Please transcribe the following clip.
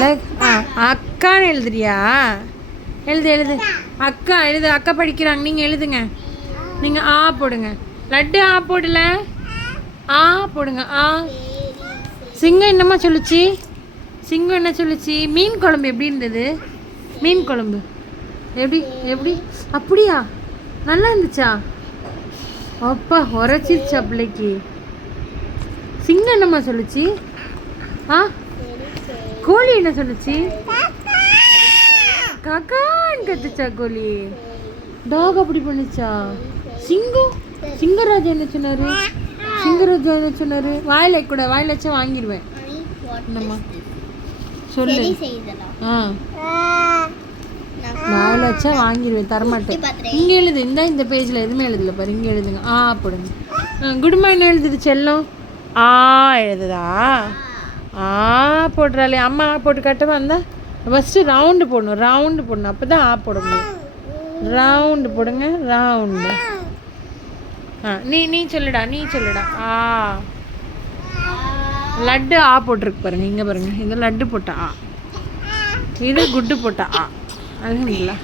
அக்கான்னு எழுதுறியா? எழுது எழுது. அக்கா எழுது. அக்கா படிக்கிறாங்க. நீங்கள் எழுதுங்க. நீங்கள் ஆ போடுங்க. லட்டு ஆ போடல. ஆ போடுங்க. ஆ. சிங்கம் என்னம்மா சொல்லுச்சு? சிங்கம் என்ன சொல்லுச்சு? மீன் குழம்பு எப்படி இருந்தது? மீன் குழம்பு எப்படி எப்படி? அப்படியா? நல்லா இருந்துச்சா? அப்பா உரைச்சிருச்சா பிள்ளைக்கு? சிங்கம் என்னம்மா சொல்லுச்சு? ஆ கோழி என்ன சொல்லுச்சு? காக்கான்னு கத்துச்சா கோழி? டாக் அப்படி பண்ணுச்சா? சிங்கம் சிங்கராஜா என்ன சொன்னாரு? சிங்கராஜா என்ன சொன்னாரு? வாயில கூட வாயில வச்சா வாங்கிடுவேன். என்னம்மா சொல்லு. ஆ வாயில வச்சா வாங்கிடுவேன், தரமாட்டேன். இங்கே எழுது. இந்த பேஜில் எதுவுமே எழுதல பாரு. இங்கே எழுதுங்க. ஆ போடுங்க. குடுமா என்ன எழுதுது செல்லம்? ஆ எழுதுதா? ஆ போடுறாளே. அம்மா ஆ போட்டு கட்டவா? இருந்தா ஃபஸ்ட்டு ரவுண்டு போடணும். ரவுண்டு போடணும். அப்போ தான் ஆ போட முடியும். ரவுண்டு போடுங்க. ரவுண்டு. நீ சொல்லுடா. நீ சொல்லுடா. ஆ லட்டு ஆ போட்டிருக்கு பாருங்க. இங்கே பாருங்க. இது லட்டு போட்டா ஆ, இது குட்டு போட்டா ஆ. அல்ஹம்துலில்லாஹ்.